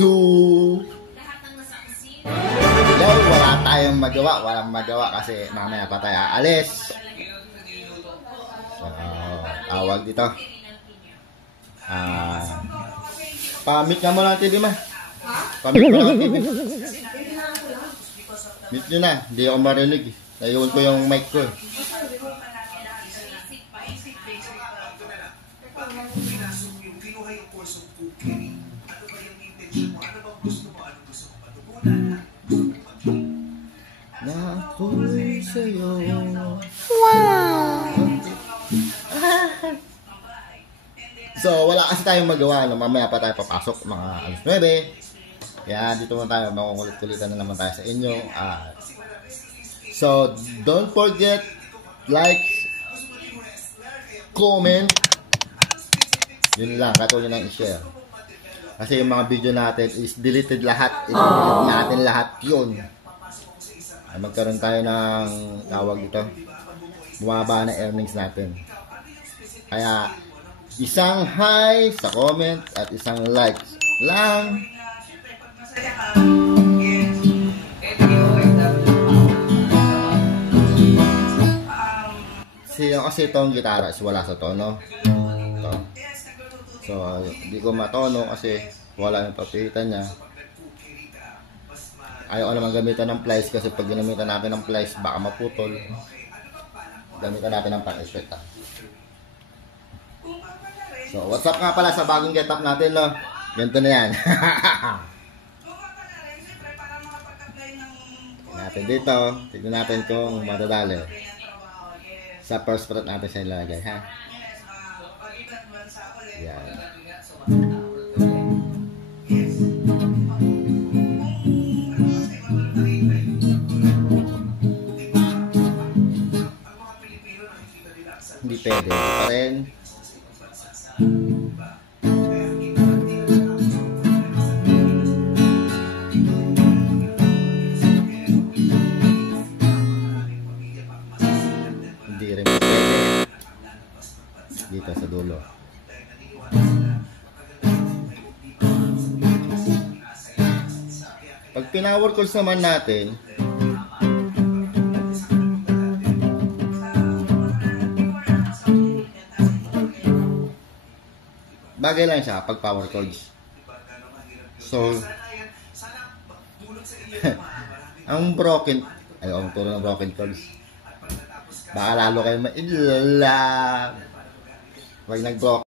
Puso! Yo, wala tayong magawa. Walang magawa kasi mamaya pa tayo aalis. So, tawag dito. Pa-meet nga mo lang TV, ma. Pa-meet mo lang TV. Meet nyo na. Hindi ako marinig. Naiwan ko yung mic ko. Sa'yo. Wow! So, wala kasi tayong magawa. No? Mamaya pa tayo papasok, mga alas 9. Kaya dito muna tayo. Makukulit-kulitan na naman tayo sa inyo. So, don't forget, like, comment. Yun lang, katulad nang i-share. Kasi yung mga video natin is deleted lahat. I-delete natin lahat yun. Magkaroon tayo ng tawag dito, bumaba na earnings natin. Kaya isang hi sa comment at isang like lang. Kasi itong gitara is wala sa tono. Ito. So hindi ko matono kasi wala yung papilitan niya. Ayaw ko naman gamitan ng plies kasi pag ginamitan natin ng plies baka maputol. Gamitan natin ng pang-effect. So what's up nga pala sa bagong getup natin, no? Ganito na yan. Natin dito. Tignan natin kung matadali. Sa first fret natin siya ilalagay, ha? Yan. Hindi pwede. Ito pa rin. Hindi rin pwede. Dito sa dulo. Pag pinower course naman natin, bagay lang siya pag power chords. So, ang broken, ayaw ang turo ng broken chords. Baka lalo kayo mailala. Pag nag-broken.